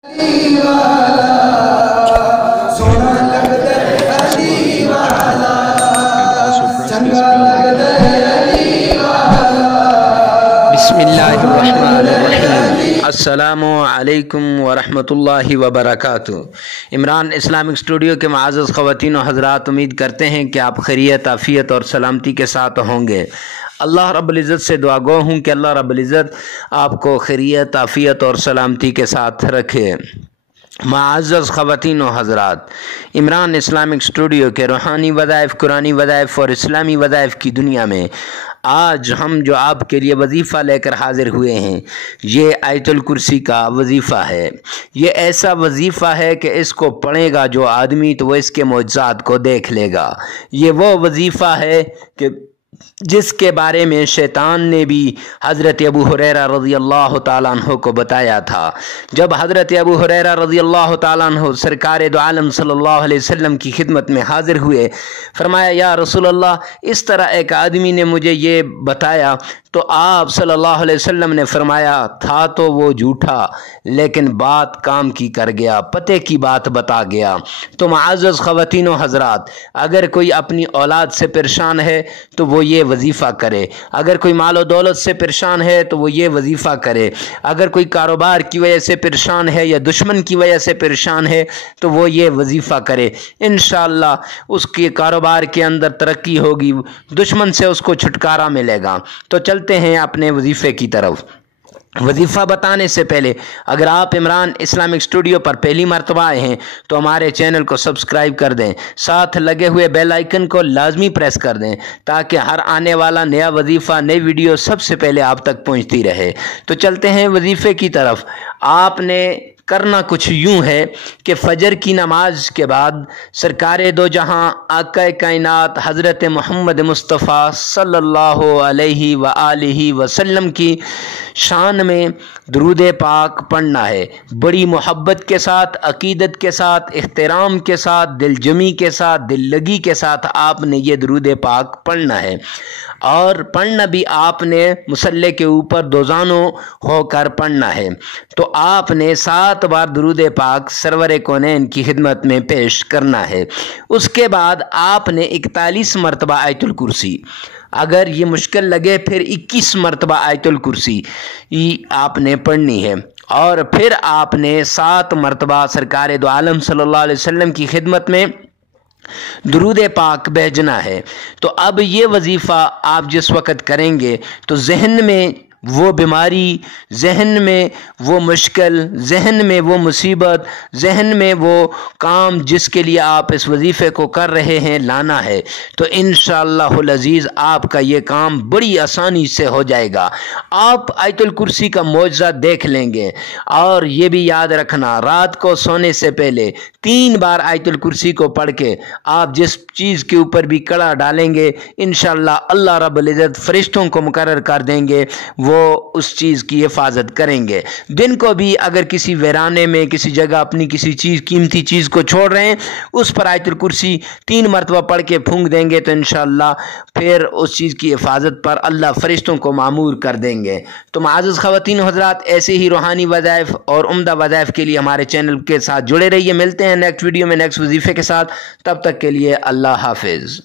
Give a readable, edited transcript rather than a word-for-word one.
बिस्मिल्लाहिर्रहमानिर्रहीम। अस्सलामु अलैकुम वरहमतुल्लाहि वबरकातुह। इमरान इस्लामिक स्टूडियो के मुअज़्ज़ज़ ख़वातीन व हज़रात, उम्मीद करते हैं कि आप खैरियत, आफ़ियत और सलामती के साथ होंगे। अल्लाह रब्बुल इज़्ज़त से दुआ गो हूँ कि अल्लाह रब्बुल इज़्ज़त आपको खैरियत, आफ़ियत और सलामती के साथ रखे। मुअज़्ज़ज़ ख़वातीन व हज़रात, इमरान इस्लामिक स्टूडियो के रूहानी वज़ाइफ़, कुरानी वज़ाइफ़ और इस्लामी वज़ाइफ़ की दुनिया में आज हम जो आपके लिए वजीफ़ा लेकर हाज़िर हुए हैं, ये आयतुल कुर्सी का वजीफ़ा है। ये ऐसा वजीफ़ा है कि इसको पढ़ेगा जो आदमी तो वो इसके मोजज़ात को देख लेगा। ये वो वजीफ़ा है कि जिसके बारे में शैतान ने भी हज़रत अबू हुरैरा रज़ियल्लाहु ताला अन्हु को बताया था। जब हज़रत अबू हुरैरा रज़ियल्लाहु ताला अन्हु सरकार दो आलम सल्लल्लाहु अलैहि वसल्लम की खिदमत में हाज़िर हुए, फरमाया या रसूल अल्लाह, इस तरह एक आदमी ने मुझे ये बताया। तो आप सल्लल्लाहु अलैहि वसल्लम ने फरमाया था तो वो झूठा, लेकिन बात काम की कर गया, पते की बात बता गया। तो मुअज़्ज़ज़ ख़वातीन व हज़रात, अगर कोई अपनी औलाद से परेशान है तो वो ये वजीफ़ा करे। अगर कोई मालो दौलत से परेशान है तो वो ये वजीफ़ा करे। अगर कोई कारोबार की वजह से परेशान है या दुश्मन की वजह से परेशान है तो वो ये वजीफ़ा करे। इंशाअल्लाह उसके कारोबार के अंदर तरक्की होगी, दुश्मन से उसको छुटकारा मिलेगा। तो चलते हैं अपने वजीफ़े की तरफ। वजीफ़ा बताने से पहले अगर आप इमरान इस्लामिक स्टूडियो पर पहली मरतबा आए हैं तो हमारे चैनल को सब्सक्राइब कर दें, साथ लगे हुए बेल आइकन को लाजमी प्रेस कर दें ताकि हर आने वाला नया वजीफ़ा, नई वीडियो सबसे पहले आप तक पहुंचती रहे। तो चलते हैं वजीफ़े की तरफ। आपने करना कुछ यूँ है कि फ़जर की नमाज के बाद सरकार दो जहां आका कायनात हज़रत मोहम्मद मुस्तफ़ा सल्लल्लाहु अलैहि व आलिहि वसल्लम की शान में दुरूद पाक पढ़ना है। बड़ी मोहब्बत के साथ, अकीदत के साथ, इख्तिराम के साथ, दिलजमी के साथ, दिल लगी के साथ आपने ये दुरूद पाक पढ़ना है। और पढ़ना भी आपने मुसल्ले के ऊपर दोजानो होकर पढ़ना है। तो आपने 7 बार दुरूद पाक सरवर कौनैन की खिदमत में पेश करना है। उसके बाद आपने 41 मरतबा आयतुल कुर्सी, अगर ये मुश्किल लगे फिर 21 मरतबा आयतुल कुर्सी आपने पढ़नी है। और फिर आपने 7 मरतबा सरकार दो आलम सल्लल्लाहु अलैहि वसल्लम की खिदमत में दुरूद पाक भेजना है। तो अब ये वजीफ़ा आप जिस वक़्त करेंगे तो जहन में वो बीमारी, जहन में वो मुश्किल, जहन में वो मुसीबत, जहन में वो काम जिसके लिए आप इस वजीफ़े को कर रहे हैं लाना है। तो इंशाअल्लाहुल अज़ीज़ आपका ये काम बड़ी आसानी से हो जाएगा। आप आयतुल कुर्सी का मौजज़ा देख लेंगे। और ये भी याद रखना, रात को सोने से पहले 3 बार आयतुल कुर्सी को पढ़ के आप जिस चीज़ के ऊपर भी कड़ा डालेंगे, इंशाअल्लाह अल्लाह रब्बुल इज़्ज़त फ़रिश्तों को मुकर्रर कर देंगे, वो उस चीज़ की हिफाजत करेंगे। दिन को भी अगर किसी वीराने में, किसी जगह अपनी किसी चीज़, कीमती चीज़ को छोड़ रहे हैं, उस पर आयतुल कुर्सी 3 मरतबा पढ़ के फूंक देंगे तो इंशाअल्लाह फिर उस चीज़ की हिफाजत पर अल्लाह फ़रिश्तों को मामूर कर देंगे। तो मुअज़्ज़ज़ ख़वातीन हज़रात, ऐसे ही रूहानी वज़ाइफ़ और उम्दा वज़ाइफ़ के लिए हमारे चैनल के साथ जुड़े रहिए। मिलते हैं नेक्स्ट वीडियो में नेक्स्ट वजीफ़े के साथ। तब तक के लिए अल्लाह हाफ़िज़।